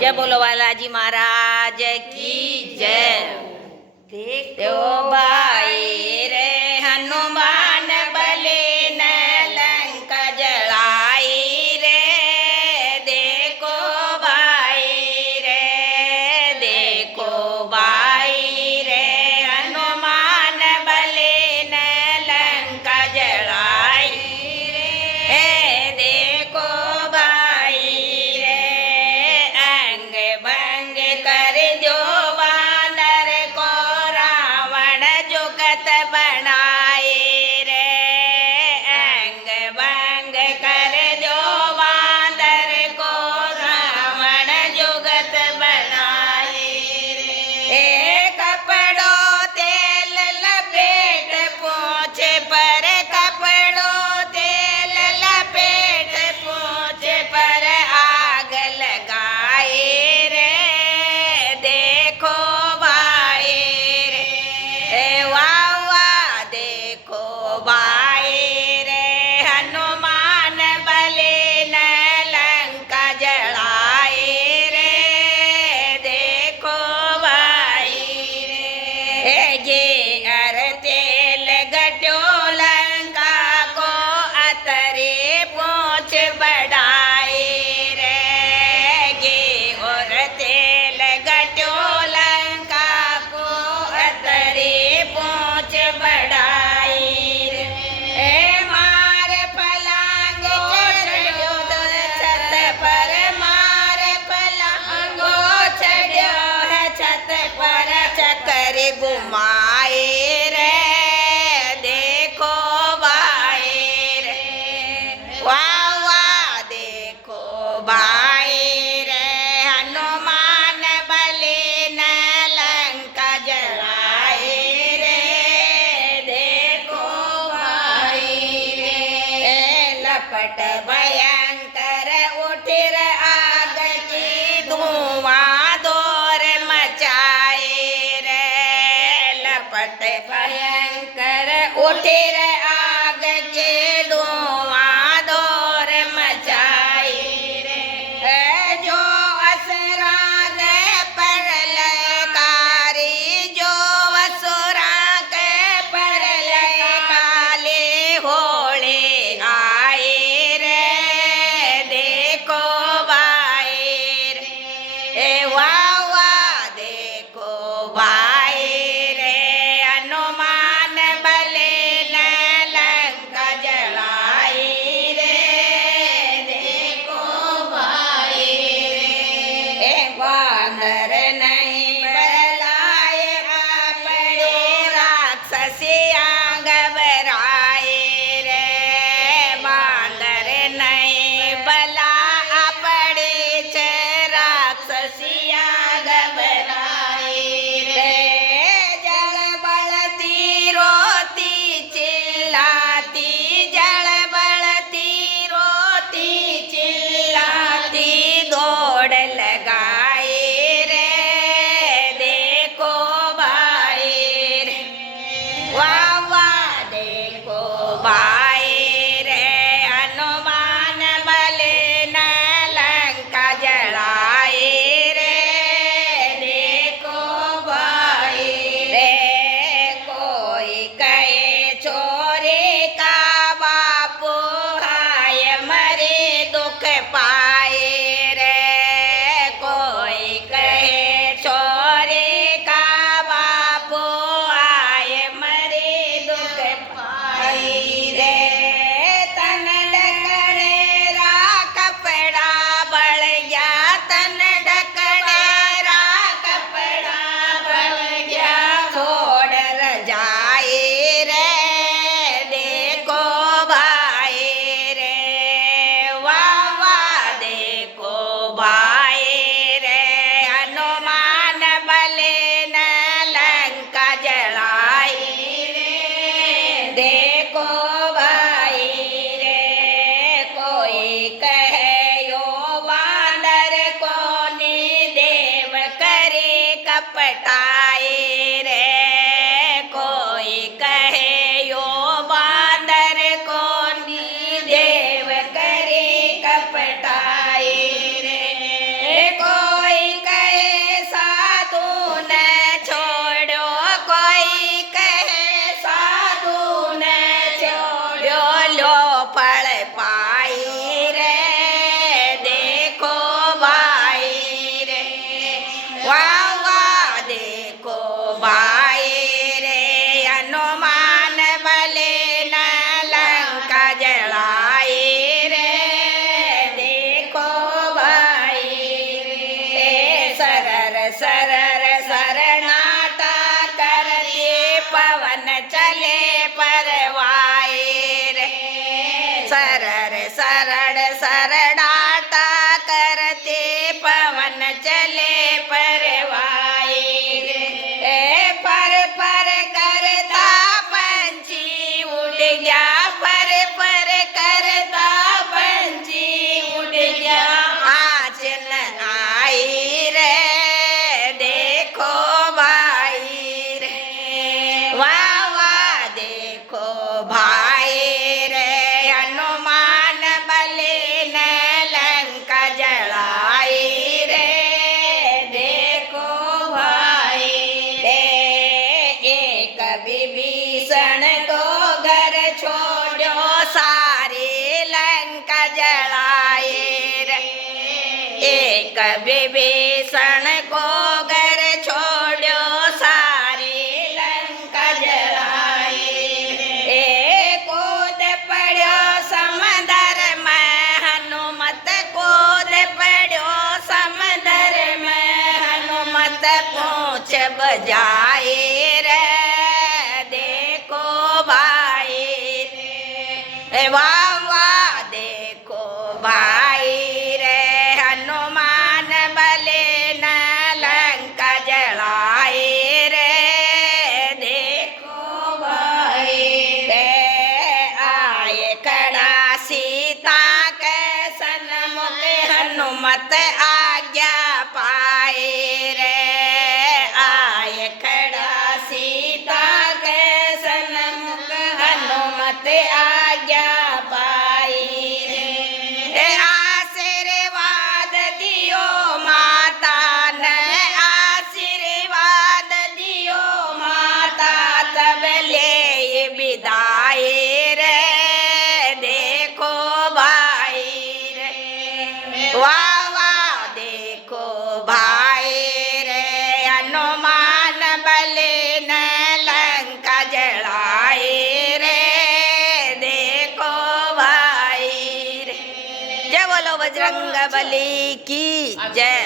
जय बोलो बालाजी महाराज की जय। देखो भाई रे हनुमान बले न लंका जलाई रे। देखो भाई रे, देखो भाई रे हनुमान बले न लंका जलाई रे। देखो भाई रे अंग भंग कर दो वानर को रावण जुगत बनाए रे। अंग भंग कर दो वानर को रावण जुगत बनाए रे। कपड़ों तेल लपेट पोंछ पर, कपड़ों तेल लपेट पोंछ पर आग लगाए रे। देखो भाई रे वाह वाह, देखो भाई रे हनुमान बले न लंका जलाए रे। देखो भाई रे ये अर तेल गट्यो लंका को अतरे पोंछ बढ़ाए रे। ये और तेल गट्यो लंका को अतरे पोंछ बढ़ाए रे। मार पलांग चढ़ो छत पर, मार पलांग चढ़ो है छत पर चक्कर घुमाए रे। देखो भाई रे वाह वाह, देखो भाई रे हनुमान बले न लंका जलाए रे। देखो भाई रे लपट भयंकर उठिर आग की धुआं दौर मचाए रे। लपट भयंकर उठिर आग के धुआं दौर मचाए रे। जो असुरा के परलकारी, जो असुरा के परलकाले होले आए रे। देखो भाई रे वाह वाह, देखो भाई रे हनुमान बले न लंका जलाई रे। देखो भाई रे वानर नहीं बलाए अपने राक्षसिया घबराए रे। वानर नहीं बला अपने राक्षसिया घबराए रे। जल बलती रोती चिल्लाती, जल बलती रोती चिल्लाती दौड़ लगाए रे। देखो भाई रे वाह वाह, देखो भाई रे हनुमान बले न लंका जलाए रे। देखो भाई रे कोई कहे छोरे का बापू हाय मरे दुख पाए रे। कोई कहे छोरे का बापू आए मरे दुख पाए रे। तन ढकने रा कपड़ा बढ़ गया, तन ढकने रा कपड़ा बढ़ गया छोड़ रजाए रे। देखो भाई रे वाह वाह, देखो भाई रे हनुमान बले न लंका जलाई रे। देखो भाई रे कोई कहे यो वानर को देव करे कपटाए रे। कोई कहे यो वानर को देव करे कपटाए रे। कोई विभीषण को घर छोड़ो सारी लंका जलाई कूद पड़ो समंदर में हनुमत कूद पड़ो समंदर में हनुमत पूछ बजाए रे देखो भाई रे वाह वाह देखो भाई रे हनुमान बले न लंका जलाए रे देखो भाई रे आए खड़ा सीता के सन्मुख हनुमत आज्ञा पाए रे आए खड़ा सीता के सन्मुख हनुमत आज्ञा पाई रे आशीर्वाद दियो माता ने आशीर्वाद दियो माता तब ले विदाई रे देखो भाई रे वाह वाह देखो भाई रे हनुमान बले न लंका जलाए रे देखो भाई रे जय बोलो बजरंग बली की जय।